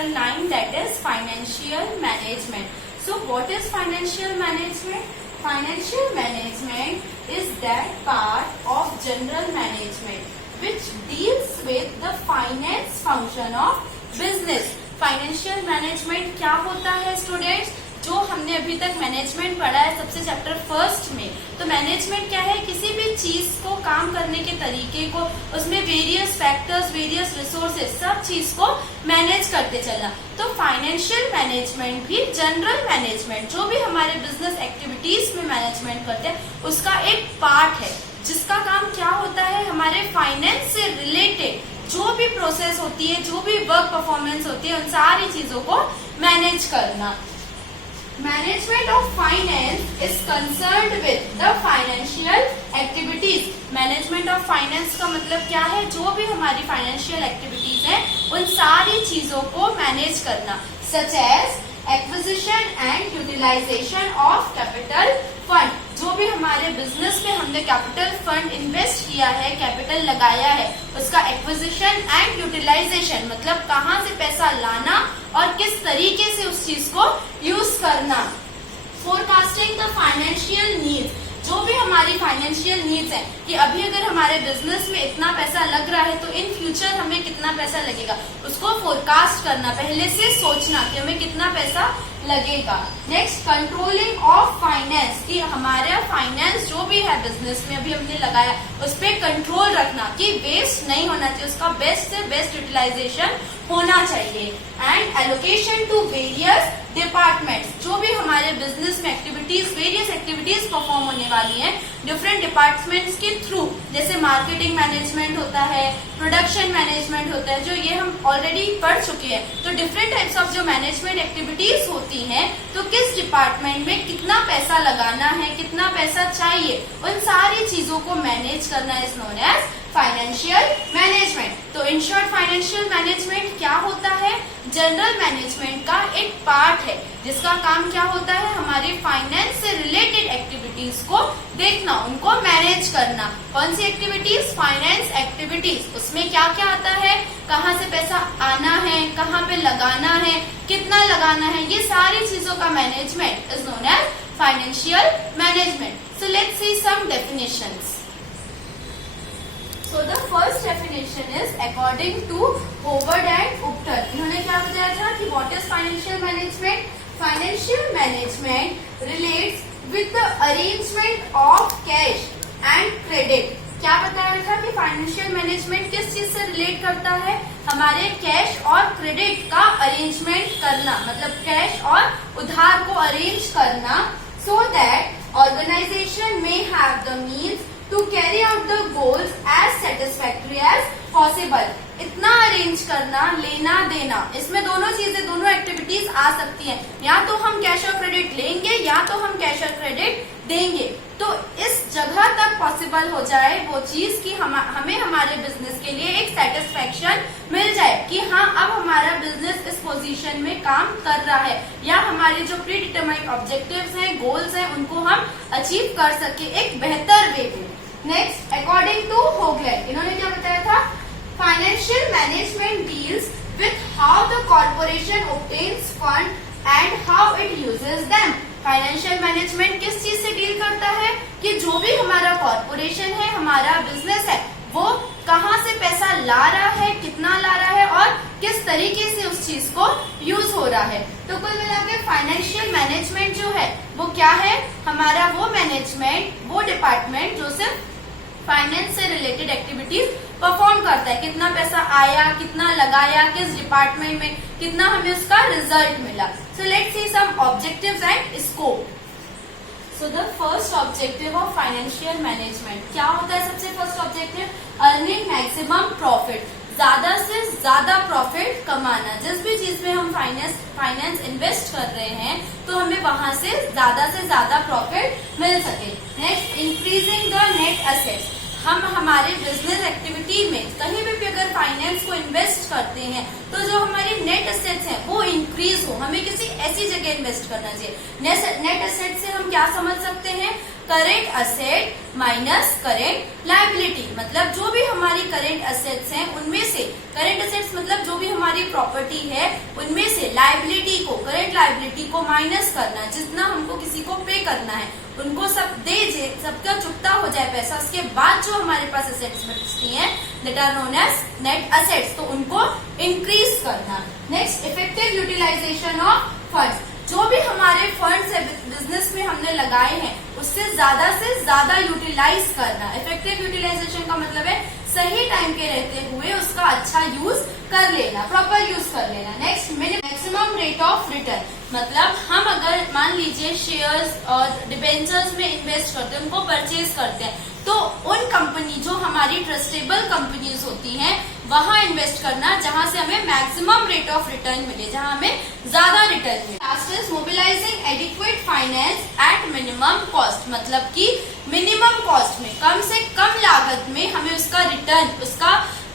chapter 9, that is financial management. So what is financial management? Financial management is that part of general management which deals with the finance function of business. Financial management क्या होता है students? जो हमने अभी तक management पढ़ा है सबसे चैप्टर फर्स्ट में, तो मैनेजमेंट क्या है? किसी भी चीज को काम करने के तरीके को, उसमें वेरियस फैक्टर्स, वेरियस रिसोर्सेज, सब चीज को मैनेज करते चलना। तो फाइनेंशियल मैनेजमेंट भी जनरल मैनेजमेंट, जो भी हमारे बिजनेस एक्टिविटीज में मैनेजमेंट करते हैं, उसका एक पार्ट है, जिसका काम क्या होता है? हमारे फाइनेंस से रिलेटेड जो भी प्रोसेस होती है, जो भी वर्क परफॉर्मेंस होती है, उन सारी चीजों को मैनेज करना। Management of finance is concerned with the financial activities. Management of finance का मतलब क्या है? जो भी हमारी फाइनेंशियल एक्टिविटीज हैं, उन सारी चीजों को मैनेज करना, such as acquisition and utilisation of capital fund. जो भी हमारे बिजनेस में हमने कैपिटल फंड इन्वेस्ट किया है, कैपिटल लगाया है, उसका एक्विजिशन एंड यूटिलाइजेशन मतलब कहाँ से पैसा लाना और किस तरीके से उस चीज को यूज करना। फोरकास्टिंग द फाइनेंशियल नीड्स, जो भी हमारी फाइनेंशियल नीड्स है कि अभी अगर हमारे बिजनेस में इतना पैसा लग रहा है तो इन फ्यूचर हमें कितना पैसा लगेगा, उसको फोरकास्ट करना, पहले से सोचना कि हमें कितना पैसा लगेगा। नेक्स्ट, कंट्रोलिंग ऑफ फाइनेंस, कि हमारा फाइनेंस जो भी है बिजनेस में अभी हमने लगाया, उस पर कंट्रोल रखना कि वेस्ट नहीं होना चाहिए, उसका बेस्ट से बेस्ट यूटिलाइजेशन होना चाहिए। And allocation to various departments, जो भी हमारे बिजनेस में एक्टिविटीज, वेरियस एक्टिविटीज परफॉर्म होने वाली हैं, डिफरेंट डिपार्टमेंट्स के थ्रू, जैसे मार्केटिंग मैनेजमेंट होता है, प्रोडक्शन मैनेजमेंट होता है, जो ये हम ऑलरेडी पढ़ चुके हैं। तो डिफरेंट टाइप्स ऑफ जो मैनेजमेंट एक्टिविटीज होती हैं, तो किस डिपार्टमेंट में कितना पैसा लगाना है, कितना पैसा चाहिए, उन सारी चीजों को मैनेज करना is known as financial management. तो इन शॉर्ट फाइनेंशियल मैनेजमेंट क्या होता है? जनरल मैनेजमेंट का एक पार्ट है, जिसका काम क्या होता है? हमारी फाइनेंस से रिलेटेड एक्टिविटीज को देखना, उनको मैनेज करना। कौन सी एक्टिविटीज? Finance activities. उसमें क्या क्या आता है? कहाँ से पैसा आना है, कहाँ पे लगाना है, कितना लगाना है, ये सारी चीजों का management is known as financial management. So let's see some definitions. So the first definition is according to Howard and Upton. इन्होंने क्या बताया था कि what is financial management? Financial management relates with the arrangement of cash and credit. क्या बताया था कि financial management किस चीज से रिलेट करता है? हमारे कैश और क्रेडिट का अरेंजमेंट करना, मतलब कैश और उधार को अरेंज करना, so that organization may have the means to carry out the goals as satisfactory as possible. इतना अरेंज करना, लेना देना, इसमें दोनों चीजें, दोनों एक्टिविटीज आ सकती हैं। या तो हम कैश और क्रेडिट लेंगे, या तो हम कैश और क्रेडिट देंगे। तो इस जगह तक पॉसिबल हो जाए वो चीज कि हमें हमारे बिजनेस के लिए एक सेटिस्फेक्शन मिल जाए कि हाँ, अब हमारा बिजनेस इस पोजीशन में काम कर रहा है, या हमारे जो प्री डिटरमाइंड ऑब्जेक्टिव्स हैं, गोल्स हैं, उनको हम अचीव कर सके एक बेहतर वे में। नेक्स्ट, अकॉर्डिंग टू होगलैंड, इन्होंने क्या बताया था? Financial management deals with how the corporation obtains fund and how it uses them. Financial management किस चीज से डील करता है? कि जो भी हमारा कॉर्पोरेशन है, हमारा बिजनेस है, वो कहाँ से पैसा ला रहा है, कितना ला रहा है और किस तरीके से उस चीज को यूज हो रहा है। तो कुल मिलाकर फाइनेंशियल मैनेजमेंट जो है वो क्या है? हमारा वो मैनेजमेंट, वो डिपार्टमेंट जो सिर्फ फाइनेंस से रिलेटेड एक्टिविटीज परफॉर्म करता है। कितना पैसा आया, कितना लगाया, किस डिपार्टमेंट में, कितना हमें उसका रिजल्ट मिला। So let's see some objectives and scope. So the first objective of financial management क्या होता है? सबसे first objective, earning maximum profit, ज्यादा से ज्यादा प्रॉफिट कमाना। जिस भी चीज में हम फाइनेंस इन्वेस्ट कर रहे हैं, तो हमें वहां से ज्यादा प्रॉफिट मिल सके। Next, increasing the net assets, हम हमारे बिजनेस एक्टिविटी में कहीं भी अगर फाइनेंस को इन्वेस्ट करते हैं, तो जो हमारी नेट एसेट्स हैं वो इंक्रीज हो, हमें किसी ऐसी जगह इन्वेस्ट करना चाहिए। नेट एसेट से हम क्या समझ सकते हैं? Current asset minus current liability, मतलब जो भी हमारी करेंट असेट्स हैं उनमें से, करेंट असेट्स मतलब जो भी हमारी प्रॉपर्टी है उनमें से लायबिलिटी को, करेंट लायबिलिटी को माइनस करना, जितना हमको किसी को पे करना है उनको सब सबका चुकता हो जाए पैसा, उसके बाद जो हमारे पास असेट्स बचती हैं that are known as net assets, तो उनको इंक्रीज करना। Next, effective utilisation of funds, जो भी हमारे फंड्स है बिजनेस में हमने लगाए हैं उससे ज्यादा यूटिलाइज करना। इफेक्टिव यूटिलाइजेशन का मतलब है सही टाइम के रहते हुए उसका अच्छा यूज कर लेना, प्रॉपर यूज कर लेना। Next, maximum rate of return, मतलब हम अगर मान लीजिए शेयर्स और डिबेंचर्स में इन्वेस्ट करते हैं, उनको परचेज करते हैं, तो उन कंपनी जो हमारी ट्रस्टेबल कंपनीज होती हैं वहां इन्वेस्ट करना जहां से हमें मैक्सिमम रेट ऑफ रिटर्न मिले, जहां हमें ज्यादा रिटर्न मिले। Last is mobilising adequate finance at minimum cost, मतलब कि मिनिमम कॉस्ट में, कम से कम लागत में हमें उसका रिटर्न, उसका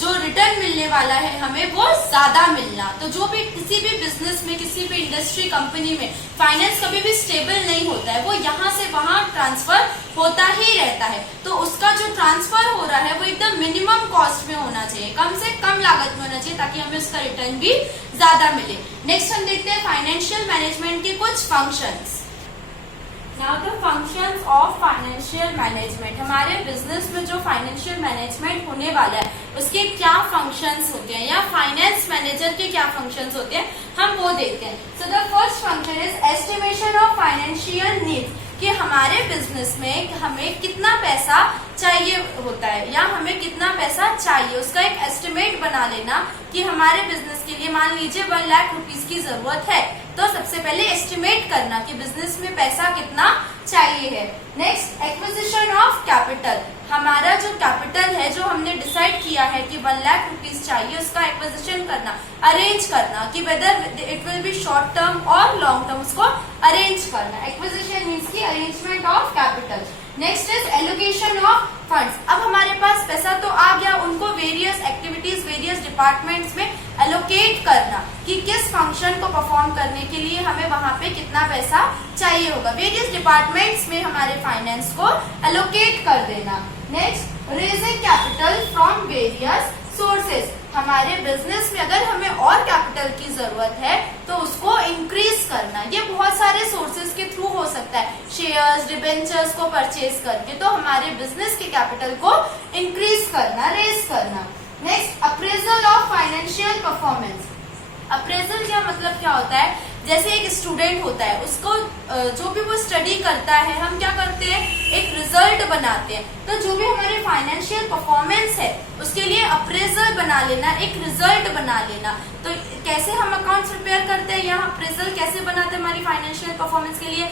जो रिटर्न मिलने वाला है हमें वो ज्यादा मिलना। तो जो भी किसी भी बिजनेस में, किसी भी इंडस्ट्री कंपनी में फाइनेंस कभी भी स्टेबल नहीं होता है, वो यहाँ से वहां ट्रांसफर होता ही रहता है, तो उसका जो ट्रांसफर हो रहा है वो एकदम मिनिमम कॉस्ट में होना चाहिए, कम से कम लागत में होना चाहिए, ताकि हमें उसका रिटर्न भी ज्यादा मिले। नेक्स्ट हम देखते हैं फाइनेंशियल मैनेजमेंट के कुछ functions. Now the functions of financial management, हमारे बिजनेस में जो फाइनेंशियल मैनेजमेंट होने वाला है उसके क्या फंक्शंस होते हैं, या फाइनेंस मैनेजर के क्या फंक्शंस होते हैं, हम वो देखते हैं। सो the first function is estimation of financial needs, कि हमारे बिजनेस में हमें कितना पैसा चाहिए होता है या हमें कितना पैसा चाहिए, उसका एक एस्टिमेट बना लेना कि हमारे बिजनेस के लिए मान लीजिए 1 लाख रुपीस की जरूरत है, तो सबसे पहले एस्टिमेट करना कि बिजनेस में पैसा कितना चाहिए है। नेक्स्ट, एक्विजिशन ऑफ कैपिटल, हमारा जो कैपिटल है जो हमने डिसाइड किया है कि 1 लाख रुपीस चाहिए, उसका एक्विजिशन करना, अरेंज करना कि whether it will be short term और लॉन्ग टर्म, उसको अरेंज करना। एक्विजिशन मीन्स की arrangement of capital. Next is allocation of funds, अब हमारे पास पैसा तो आ गया, उनको वेरियस एक्टिविटीज, वेरियस डिपार्टमेंट्स में एलोकेट करना कि किस फंक्शन को परफॉर्म करने के लिए हमें वहां पे कितना पैसा चाहिए होगा, वेरियस डिपार्टमेंट्स में हमारे फाइनेंस को एलोकेट कर देना। Next, raising capital from various sources, हमारे बिजनेस में अगर हमें और कैपिटल की जरूरत है तो उसको इंक्रीज करना, ये बहुत सारे सोर्सेज के थ्रू हो सकता है, शेयर्स, डिबेंचर्स को परचेज करके, तो हमारे बिजनेस के कैपिटल को इंक्रीज करना, रेज करना। Next, appraisal of financial performance, appraisal क्या मतलब क्या होता है, जैसे एक स्टूडेंट होता है, उसको जो भी वो स्टडी करता है, हम क्या करते हैं, एक रिजल्ट बनाते हैं, तो जो भी हमारे फाइनेंशियल परफॉर्मेंस है उसके लिए अप्रेजल बना लेना, एक रिजल्ट बना लेना। तो कैसे हम अकाउंट्स प्रिपेयर करते हैं या अप्रेजल कैसे बनाते हैं हमारी फाइनेंशियल परफॉर्मेंस के लिए,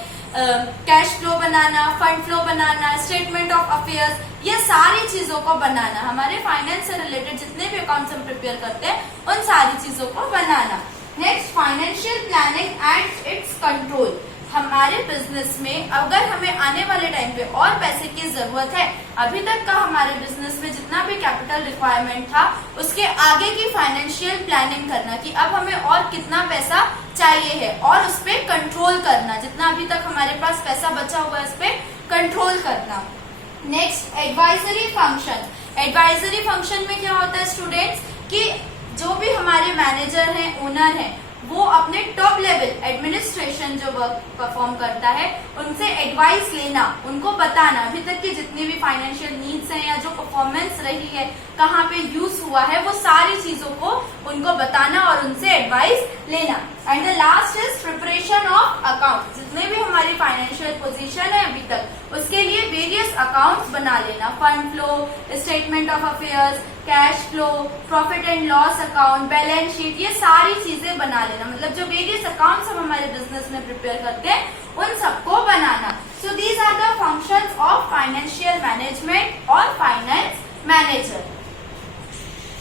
cash flow banana, fund flow banana, statement of affairs, ये सारी चीजों को बनाना, हमारे फाइनेंस से रिलेटेड जितने भी अकाउंट्स हम प्रिपेयर करते हैं उन सारी चीजों को बनाना। Next, financial planning and its control, हमारे बिजनेस में अगर हमें आने वाले टाइम पे और पैसे की जरूरत है, अभी तक का हमारे बिजनेस में जितना भी कैपिटल रिक्वायरमेंट था उसके आगे की फाइनेंशियल प्लानिंग करना कि अब हमें और कितना पैसा चाहिए है, और उस पर कंट्रोल करना, जितना अभी तक हमारे पास पैसा बचा हुआ है उस पर कंट्रोल करना। Next, advisory function, advisory function में क्या होता है स्टूडेंट्स, कि जो भी हमारे मैनेजर हैं, ओनर हैं, वो अपने टॉप लेवल एडमिनिस्ट्रेशन जो वर्क परफॉर्म करता है उनसे एडवाइस लेना, उनको बताना अभी तक की जितनी भी फाइनेंशियल नीड्स हैं या जो परफॉर्मेंस रही है, कहाँ पे यूज हुआ है, वो सारी चीजों को उनको बताना और उनसे एडवाइस लेना। And the last is preparation of account, जितने भी हमारी फाइनेंशियल पोजीशन है अभी तक उसके लिए वेरियस अकाउंट्स बना लेना, fund flow, statement of affairs, cash flow, profit and loss account, balance sheet, ये सारी चीजें बना लेना, मतलब जो वेरियस अकाउंट्स हम हमारे बिजनेस में प्रिपेयर करते हैं उन सबको बनाना। So these are the functions of financial management और finance manager.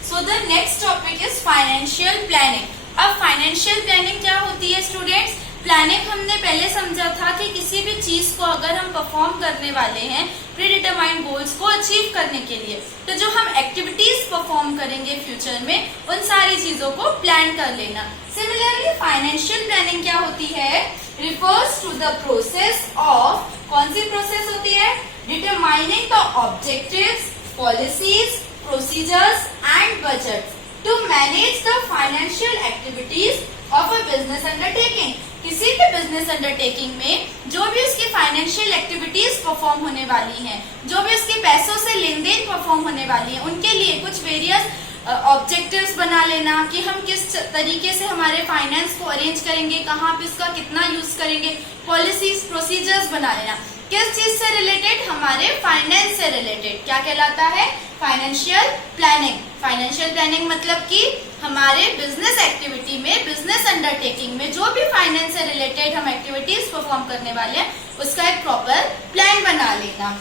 So the next topic is financial planning. अब फाइनेंशियल प्लानिंग क्या होती है स्टूडेंट्स, प्लानिंग हमने पहले समझा था कि किसी भी चीज को अगर हम परफॉर्म करने वाले हैं प्री डिटरमाइंड गोल्स को अचीव करने के लिए, तो जो हम एक्टिविटीज परफॉर्म करेंगे फ्यूचर में उन सारी चीजों को प्लान कर लेना। सिमिलरली फाइनेंशियल प्लानिंग क्या होती है refers to the process of, कौन सी प्रोसेस होती है? Determining the objectives, policies, procedures and budgets to manage the financial activities of a business undertaking. किसी भी बिजनेस अंडरटेकिंग में जो भी उसकी फाइनेंशियल एक्टिविटीज परफॉर्म होने वाली हैं, जो भी उसके पैसों से लेन देन परफॉर्म होने वाली है, उनके लिए कुछ वेरियस ऑब्जेक्टिव्स बना लेना कि हम किस तरीके से हमारे फाइनेंस को अरेंज करेंगे, कहाँ पे इसका कितना यूज करेंगे, पॉलिसीज प्रोसीजर्स बना लेना। किस चीज से रिलेटेड? हमारे फाइनेंस से रिलेटेड। क्या कहलाता है? Financial planning. फाइनेंशियल प्लानिंग मतलब कि हमारे बिजनेस एक्टिविटी में, बिजनेस अंडरटेकिंग में जो भी फाइनेंस से रिलेटेड हम एक्टिविटीज परफॉर्म करने वाले हैं, उसका एक प्रॉपर प्लान बना लेना।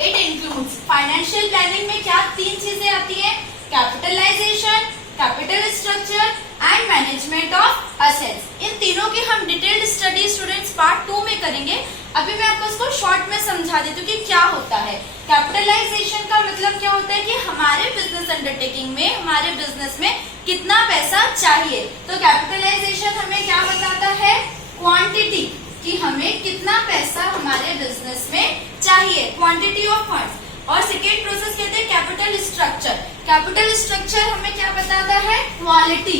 इट इंक्लूड्स, फाइनेंशियल प्लानिंग में क्या 3 चीजें आती हैं? Capitalization, capital structure and management of assets. इन तीनों की हम डिटेल्ड स्टडी स्टूडेंट्स पार्ट 2 में करेंगे। अभी मैं आपको इसको शॉर्ट में समझा देती हूँ कि क्या होता है। कैपिटलाइजेशन का मतलब क्या होता है कि हमारे बिजनेस अंडरटेकिंग में, हमारे बिजनेस में कितना पैसा चाहिए। तो कैपिटलाइजेशन हमें क्या बताता है? क्वांटिटी, कि हमें कितना पैसा हमारे बिजनेस में चाहिए, क्वांटिटी ऑफ फंड्स। और सेकेंड प्रोसेस कहते हैं कैपिटल स्ट्रक्चर। कैपिटल स्ट्रक्चर हमें क्या बताता है? क्वालिटी,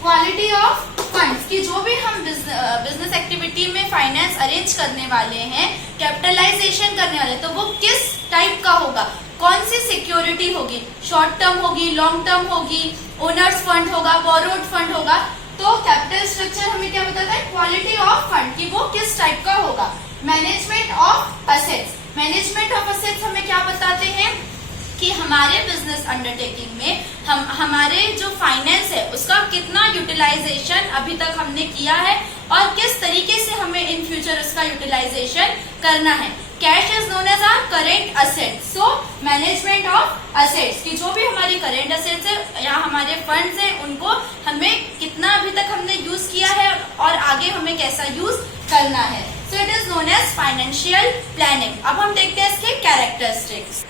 क्वालिटी ऑफ फंड्स, कि जो भी हम बिजनेस एक्टिविटी में फाइनेंस अरेंज करने वाले हैं, कैपिटलाइजेशन करने वाले, तो वो किस टाइप का होगा, कौन सी सिक्योरिटी होगी, शॉर्ट टर्म होगी, लॉन्ग टर्म होगी, ओनर्स फंड होगा, बोरोड फंड होगा। तो कैपिटल स्ट्रक्चर हमें क्या बताता है? क्वालिटी ऑफ फंड, कि वो किस टाइप का होगा। Management of assets, management of assets हमें क्या बताते हैं कि हमारे बिजनेस अंडरटेकिंग में हमारे जो फाइनेंस है उसका कितना यूटिलाइजेशन अभी तक हमने किया है और किस तरीके से हमें इन फ्यूचर उसका यूटिलाइजेशन करना है। Cash is known as our current asset. So management of assets, की जो भी हमारी करेंट असेट्स है या हमारे फंड्स हैं, उनको हमें कितना अभी तक हमने यूज किया है और आगे हमें कैसा यूज करना है। So it is known as financial planning. अब हम देखते हैं इसके characteristics.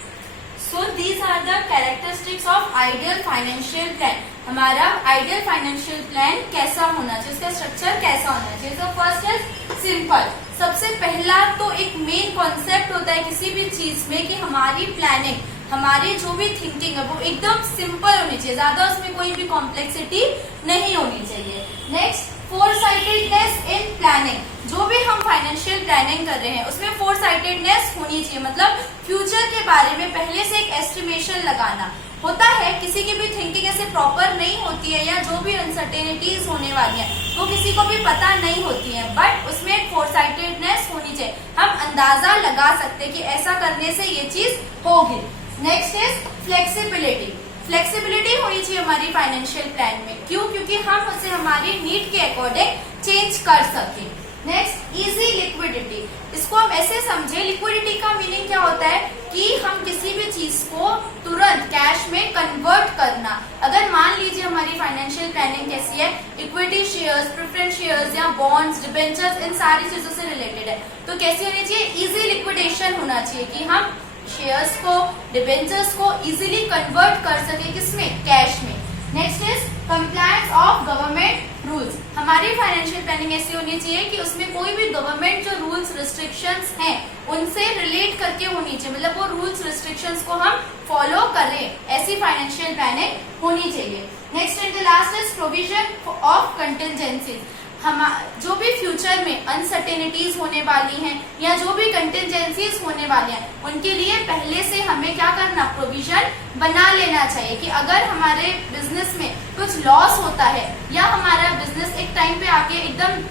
So these are the characteristics of ideal financial plan. हमारा आइडियल फाइनेंशियल प्लान कैसा होना चाहिए, उसका स्ट्रक्चर कैसा होना चाहिए। तो फर्स्ट इज सिंपल। सबसे पहला तो एक मेन कॉन्सेप्ट होता है किसी भी चीज में कि हमारी प्लानिंग, हमारी जो भी थिंकिंग है वो एकदम सिंपल होनी चाहिए, ज्यादा उसमें कोई भी कॉम्प्लेक्सिटी नहीं होनी चाहिए। Next, foresightedness in planning. जो भी हम फाइनेंशियल प्लानिंग कर रहे हैं उसमें फोरसाइटेडनेस होनी चाहिए, मतलब फ्यूचर के बारे में पहले से एक एस्टिमेशन लगाना। होता है किसी की भी थिंकिंग ऐसे प्रॉपर नहीं होती है, या जो भी अनसर्टेनिटीज होने वाली है वो किसी को भी पता नहीं होती है, बट उसमें एक फोरसाइटेडनेस होनी चाहिए। हम अंदाजा लगा सकते हैं कि ऐसा करने से ये चीज होगी। Next is flexibility. फ्लेक्सिबिलिटी होनी चाहिए हमारी फाइनेंशियल प्लान में। क्यों? क्योंकि हम उसे हमारी नीड के अकॉर्डिंग चेंज कर सके। Next, easy liquidity. इसको हम ऐसे समझे, लिक्विडिटी का मीनिंग क्या होता है कि हम किसी भी चीज को तुरंत कैश में कन्वर्ट करना। अगर मान लीजिए हमारी फाइनेंशियल प्लानिंग कैसी है, इक्विटी शेयर्स, प्रेफरेंस शेयर्स या बॉन्ड्स, डिबेंचर्स, इन सारी चीजों से रिलेटेड है, तो कैसी होनी चाहिए? इजी लिक्विडेशन होना चाहिए कि हम शेयर्स को, डिबेंचर्स को इजीली कन्वर्ट कर सके, किसमें? कैश में। Next is compliance of government rules. हमारी फाइनेंशियल प्लानिंग ऐसी होनी चाहिए कि उसमें कोई भी गवर्नमेंट जो रूल्स रिस्ट्रिक्शंस हैं उनसे रिलेट करके होनी चाहिए, मतलब वो रूल्स रिस्ट्रिक्शंस को हम फॉलो करें, ऐसी फाइनेंशियल प्लानिंग होनी चाहिए। Next and the last is provision of contingencies. हम जो भी फ्यूचर में अनसर्टेनिटीज होने वाली हैं या जो भी कंटिजेंसीज होने वाली हैं, उनके लिए पहले से हमें क्या करना? प्रोविजन बना लेना चाहिए कि अगर हमारे बिजनेस में कुछ लॉस होता है या हमारा बिजनेस एक टाइम पे आके एकदम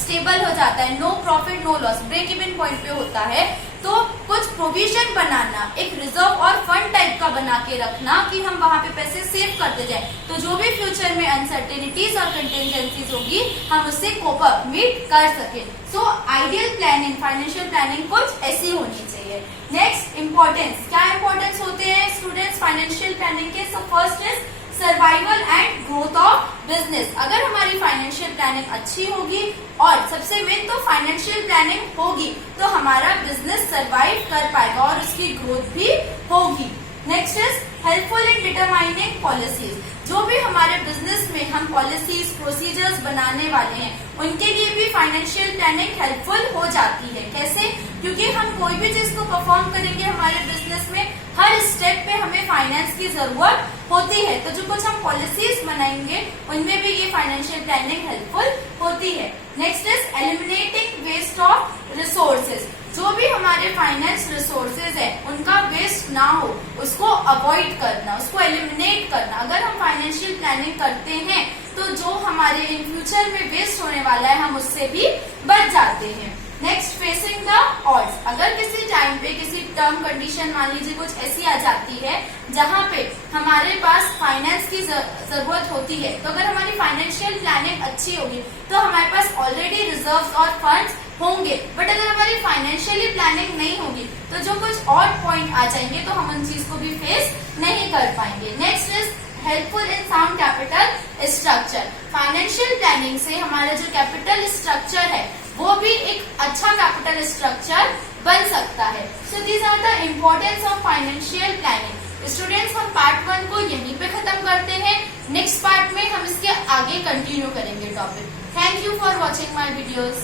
स्टेबल हो जाता है, no profit no loss, break even point पे होता है, तो कुछ प्रोविजन बनाना, एक रिजर्व और फंड टाइप का बना के रखना कि हम वहां पे पैसे सेव करते जाए, तो जो भी फ्यूचर में अनसर्टेनिटीज और कंटिजेंसीज होगी हम उससे कोप अप मीट कर सके। So ideal planning, financial planning कुछ ऐसी होनी चाहिए। Next, importance. क्या इंपॉर्टेंस होते हैं स्टूडेंट्स फाइनेंशियल प्लानिंग के? So first is survival and growth of business. अगर हमारी फाइनेंशियल प्लानिंग अच्छी होगी और सबसे मेन तो फाइनेंशियल प्लानिंग होगी तो हमारा बिजनेस सर्वाइव कर पाएगा और उसकी ग्रोथ भी होगी। Next is helpful in determining policies. जो भी हमारे बिजनेस में हम पॉलिसीज, प्रोसीजर्स बनाने वाले हैं उनके लिए भी फाइनेंशियल प्लानिंग हेल्पफुल हो जाती है। कैसे? क्योंकि हम कोई भी चीज को परफॉर्म करेंगे हमारे बिजनेस में, हर स्टेप पे हमें फाइनेंस की जरूरत होती है। तो जो कुछ हम पॉलिसीज बनाएंगे उनमें भी ये फाइनेंशियल प्लानिंग हेल्पफुल होती है। Next is eliminating waste of resources. जो भी हमारे फाइनेंस रिसोर्सेज है उनका वेस्ट ना हो, उसको अवॉइड करना, उसको एलिमिनेट करना। अगर हम फाइनेंशियल प्लानिंग करते हैं तो जो हमारे इन फ्यूचर में वेस्ट होने वाला है हम उससे भी बच जाते हैं। Next, facing the odds. अगर किसी टाइम पे किसी टर्म कंडीशन मान लीजिए कुछ ऐसी आ जाती है जहाँ पे हमारे पास फाइनेंस की जरूरत होती है, तो अगर हमारी फाइनेंशियल प्लानिंग अच्छी होगी तो हमारे पास ऑलरेडी रिजर्व्स और फंड्स होंगे। बट अगर हमारी फाइनेंशियली प्लानिंग नहीं होगी तो जो कुछ और पॉइंट आ जाएंगे तो हम उन चीज को भी फेस नहीं कर पाएंगे। Next is helpful in sound capital structure. Financial planning से हमारा जो कैपिटल स्ट्रक्चर है वो भी एक अच्छा कैपिटल स्ट्रक्चर बन सकता है। So these are the importance of financial planning. Students, हम पार्ट 1 को यहीं पे खत्म करते हैं। नेक्स्ट पार्ट में हम इसके आगे कंटिन्यू करेंगे topic. Thank you for watching my videos.